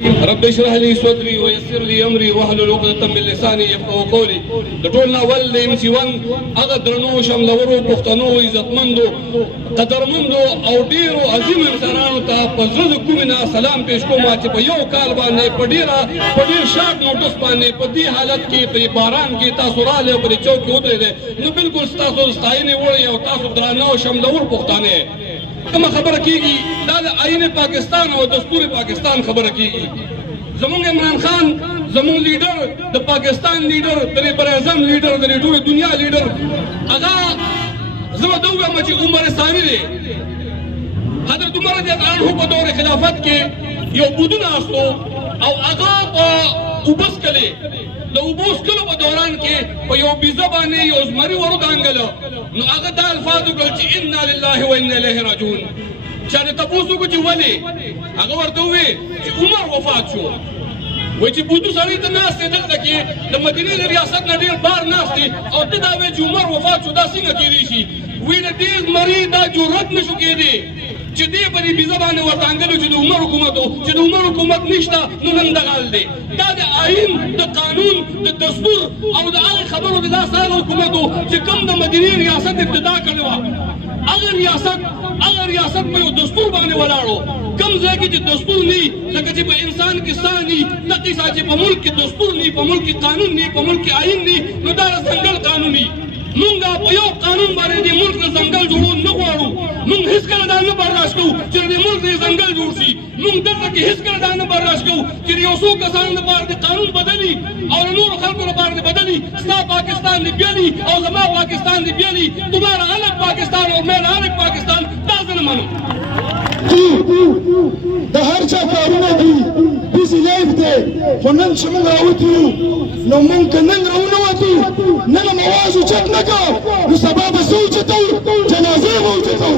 رب اشرح لي صدري ويسر لي امري واحلل عقدة من لساني يفقهوا قولي. د ټول ناول د MC1 هغه درنو شملورو پښتنو عزتمندو قدرمندو او ډیرو عظیم انسانانو ته په زړه کومې نه سلام پیش کوم چې په یو کال باندې په ډیر شارټ نوټس باندې په دې حالت کې په باران کې تاسو رااله او په چوک کې ودرېدل نو بالکل تاسو ستاینه وړي او تاسو درنو شملور پښتانه کومه خبره کیږي دا د آئین پاکستان او دستور پاکستان خبره کیږي. زمونږ عمران خان زمونږ لیډر د پاکستان لیډر د براعظم لیډر د ټولې دنیا لیډر هغه زما دا وایم چې عمر ثانی دی. حضرت عمر رضی الله عنه په دور خلافت کې یو بودونه استو او هغه په وبس کله د وبوس کلو په دوران کې په یو بیزه باندې یو زمری ورو دانګل نو هغه د الفاظو ګل چې انا لله و انا الیه راجعون چې تاسو کو چې ولې هغه ورته وې چې عمر وفات شو وای چې بوتو سړی ته ناست دی دلته کې د مدینې د ریاست نه ډېر بار ناست دی او ته دا وایې چې عمر وفات شو دا څنګه کېدی شي وی د دې زمري دا جرأت نشو کېدی چې دې په دې بیزه باندې ورته انګلو چې د عمر حکومت چې د عمر حکومت نشته نو نن دغه حال دی. دا د آئین د قانون د دستور او د هغې خبرو د داسې هغه حکومت و چې کوم د مدینې ریاست ابتدا کړې وه هغه ریاست په یو دستور باندې ولاړو. کم ځای کې چې دستور نی لکه چې په انسان کې ساه نی دقیقه چې په ملک کې دستور نی په ملک کې قانون نی په ملک کې آئین نی نو دا ځنګل قانون نی. مونږ په یو قانون باندې د ملک نه ځنګل جوړول نه غواړو. مونږ هیڅکله دا نه برداشت کوو چې د ملک نه ځنګل جوړ شي. مونږ دلته کې هیڅکله دا نه برداشت کوو چې یو څو کسانو لپاره د قانون بدلي او د نورو خلکو لپاره د بدلي ستا پاکستان دی بیلي او زما پاکستان دی بیلي تمہارا الگ پاکستان اور میرا الگ پاکستان دا زه نه منم. د هر چا کارونه دي بیزي لایف دی خو نن چې موږ راوتي یو نو موږ که نن راونوتو نن هم اواز اوچت نه کوو نو سبا به څه اوچتو جنازې به اوچتو.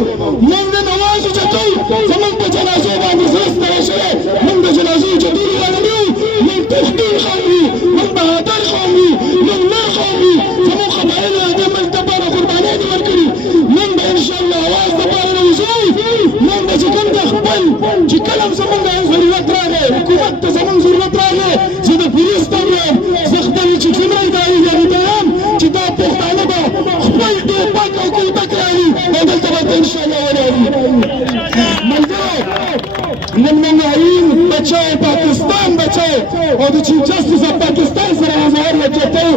موږ نن اواز اوچتو زموږ په جنازو باندې زړه ستړی شوی موږ د جنازو اوچتولو والا نه یو. موږ پښتون قوم یو موږ بهادر قوم یو موږ نر قوم یو. زموږ قبایلو د دې ملک دپاره قربانۍ دي ورکړي. موږ به انشاءالله اواز دپاره راوځو. موږ به چې کوم د خپل چې کله هم زموږ ضرورت راغی حکومت ته زموږ ضرورت راغی زه د پولیس ته وایم زه خپل چې څومره ادارې دي هغې ته وایم چې دا پښتانه به خپل ټوپک او کوتک راوړي او دلته به انشاءالله ولاړ وي. ملګرو نن موږ آئین بچو پاکستان بچو او د چیف جسټس اف پاکستان سره مظاهر وکړو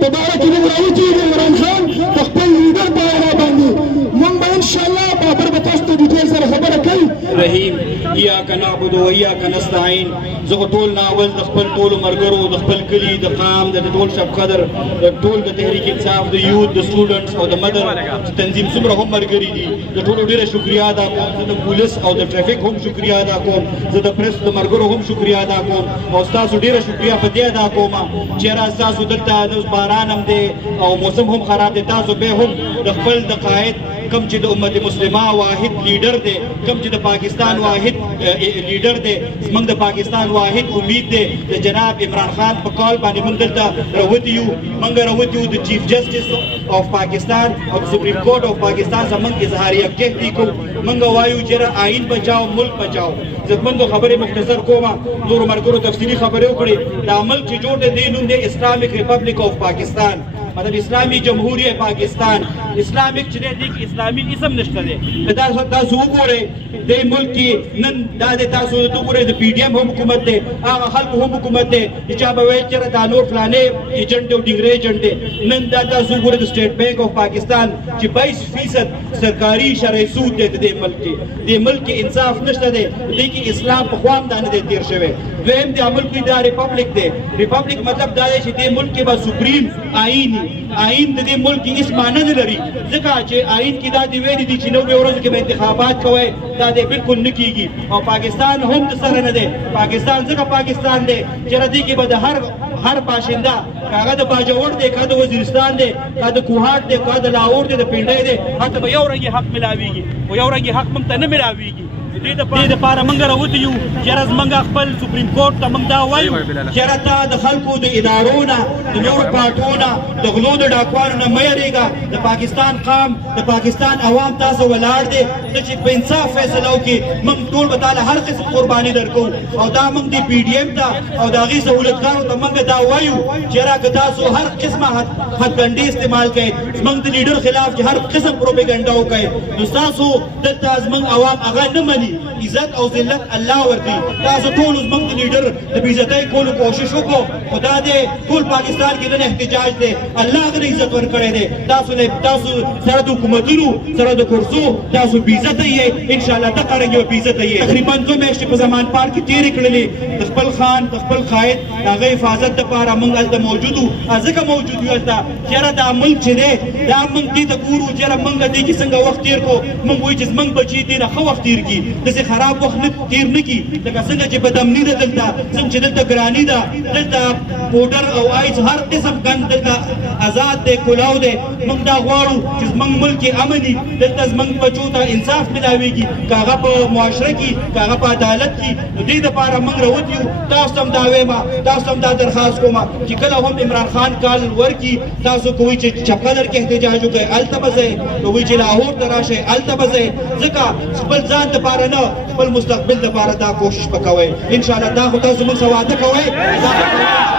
په باره کې موږ راوتي یو د عمران خان په خپل لیډر په وینا باندې موږ به انشاءالله بابر به تاسو ته ډیټیل سره خبره کوي. رحیم ایاک نعبد و ایاک نستعین. زه ټول ناول د خپل ټولو ملګرو د خپل کلي د قام د ټول شب قدر د ټول د تحریک انصاف د یوت د سټوډنټس او د مدر تنظیم څومره هم ملګري دي د ټولو ډېره شکریا ادا کوم. زه د پولیس او د ټریفک هم شکریا ادا کوم. زه د پریس د ملګرو هم شکریا ادا کوم او ستاسو ډېره شکریا په دې ادا کوم چې یاره ستاسو دلته اوس باران هم دی او موسم هم خراب دی تاسو بیا هم د خپل د قائد کم چې د امت مسلمه واحد لیډر دی کم چې د پاکستان واحد لیډر دی زموږ د پاکستان واحد امید دی د جناب عمران خان په کال باندې موږ دلته راوتي یو. موږ راوتي یو د چیف جسټس آف پاکستان او د سپریم کورټ آف پاکستان زموږ اظهار یکجهتي کوو. موږ وایو چې آئین بچاو ملک بچاو. عزتمندو خبرې مختصر کومه نورو ملګرو تفصیلي خبرې وکړي. دا ملک چې جوړ دی نوم دی اسلامک ریپبلک آف پاکستان مطلب اسلامی جمهوریت پاکستان. اسلامک چې دی کې اسلامي اسم نشته دی. تاسو وګورئ دې ملک کې نن دا د تاسو وګورئ د پی ډي ایم هم حکومت دی هغه خلکو هم حکومت دی چې چا به وایي چې دا نور فلانې ایجنټ دی او ډینګرې ایجنټ دی. نن دا تاسو وګورئ د سټیټ بینک آف پاکستان چې 22% سرکاري شرعي سود دی د دې ملک کې. دې ملک کې انصاف نشته دی. دې کې اسلام پخوا هم دا نه دی تېر شوی. دویم د ملک دا ریپبلک دی. ریپبلک مطلب دا دی چې دې ملک کې به سپریم آئین آئین د دې ملک کې هېڅ معنی نه لري ځکه چې آئین کې دا دې ویلي دي چې 90 ورځو کې به انتخابات کوئ دا دې بالکل نه کېږي او پاکستان هم د سره نه دی. پاکستان ځکه پاکستان دی چې دې کې به د هر باشنده هغه د باجوړ دی که د وزیرستان دی که د کوهاټ دی که د لاهور دی د پنډۍ دی هلته به یو رنګې حق ملاویږي او یو رنګې حق موږ ته نه ملاویږي. دې دپاره موږ راوتي یو چېرې زموږ خپل سپریم کورټ ته موږ دا وایو چېرې ته د خلکو د ادارو نه د نورو پارټو نه د غلو د ډاکوانو نه مه یېرېږه د پاکستان قام د پاکستان عوام تاسو ولاړ دی ته چې په انصاف فیصله وکړي موږ ټول به تاله هر قسم قرباني درکوو او دا موږ د پي ډي ایم ته او د هغې سهولتګارو ته موږ دا وایو چېرې که تاسو هر قسمه حدبندي استعمال کوئ زموږ د لیډر خلاف چې هر قسم پروپیګنډا وکړئ نو ستاسو دلته زموږ عوام هغه نه مني عزت او ذلت الله ورکوي تاسو ټولو زموږ د لیډر د بېعزتۍ کولو کوشش وکړو خو دا دی ټول پاکستان کې نن احتجاج دی الله هغه ته عزت ورکړی دی تاسو سره د حکومتونو سره د کرسو تاسو بېعزته یې انشاءالله دغه رنګ یو بېعزته یې تقریبا 2 میاشتې په زمان پارک کې تېرې کړلې د خپل خان د خپل قائد د هغه حفاظت دپاره موږ هلته موجود وو ځکه موجود یو هلته چېرې دا ملک چې دی دا موږ دې ته ګورو چېرې موږ دې کې څنګه وخت تېر کړو موږ وایو چې زموږ بچي دې نه ښه وخت تېر کړي داسې خراب وخت تېر نه کړي لکه څنګه چې بدامني ده دلته څنګه چې دلته ګراني ده دلته پوډر او آیس هر قسم ګند دلته آزاد دی کلاو دی موږ دا غواړو چې زموږ ملک کې امن وي دلته زموږ بچو ته انصاف ملاویږي که هغه په معاشره کې که هغه په عدالت کې نو دې دپاره موږ راوتي یو تاسو ته هم دا وایم تاسو ته هم دا درخواست کوم چې کله هم عمران خان کال ورکړي تاسو کوئ چې چپقدر کې احتجاج وکړئ هلته به ځئ کوئ چې لاهور ته راشئ هلته به ځئ ځکه خپل ځان دپاره نه خپل مستقبل دپاره دا کوشش به کوئ انشاءالله دا خو تاسو موږ سره وعده کوئ